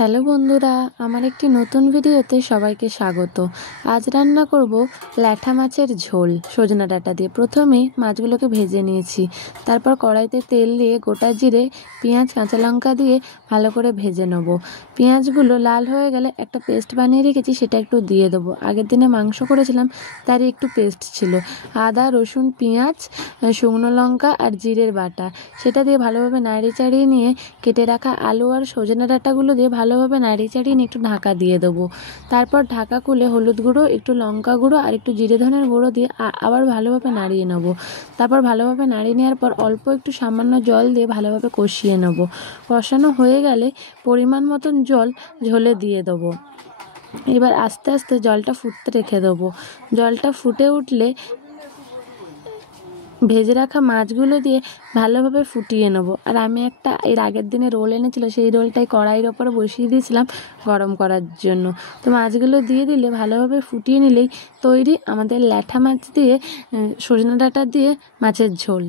Hello বন্ধুরা, আমার একটি নতুন ভিডিওতে সবাইকে স্বাগত। আজ রান্না করব ল্যাঠা মাছের ঝোল সজনা ডাঁটা দিয়ে। প্রথমে মাছগুলোকে ভেজে নিয়েছি, তারপর কড়াইতে তেল দিয়ে গোটা জিরে, পেঁয়াজ, কাঁচা লঙ্কা দিয়ে ভালো করে ভেজে নেব। পেঁয়াজগুলো লাল হয়ে গেলে একটা পেস্ট বানিয়ে রেখেছি, সেটা একটু দিয়ে দেবো। আগের দিনে মাংস করেছিলাম, তারই একটু পেস্ট ছিল। আদা, রসুন, পেঁয়াজ, শুকনো লঙ্কা আর জিরের বাটা, সেটা দিয়ে ভালোভাবে নাড়িয়ে চাড়িয়ে নিয়ে কেটে রাখা আলু আর সজনা ডাঁটাগুলো দিয়ে ভালোভাবে নাড়িয়ে চাড়িয়ে নিয়ে একটু ঢাকা দিয়ে দেবো। তারপর ঢাকা খুলে হলুদ গুঁড়ো, একটু লঙ্কা গুঁড়ো আর একটু জিরে ধনের গুঁড়ো দিয়ে আবার ভালোভাবে নাড়িয়ে নেব। তারপর ভালোভাবে নাড়িয়ে নেওয়ার পর অল্প একটু সামান্য জল দিয়ে ভালোভাবে কষিয়ে নেব। কষানো হয়ে গেলে পরিমাণ মতন জল ঝোলে দিয়ে দেবো। এবার আস্তে আস্তে জলটা ফুটতে রেখে দেবো। জলটা ফুটে উঠলে ভেজে রাখা মাছগুলো দিয়ে ভালোভাবে ফুটিয়ে নেব। আর আমি একটা এর আগের দিনে রোল এনেছিল, সেই রোলটাই কড়াইয়ের ওপরে বসিয়ে দিয়েছিলাম গরম করার জন্য। তো মাছগুলো দিয়ে দিলে ভালোভাবে ফুটিয়ে নিলেই তৈরি আমাদের ল্যাঠা মাছ দিয়ে সজনে ডাঁটা দিয়ে মাছের ঝোল।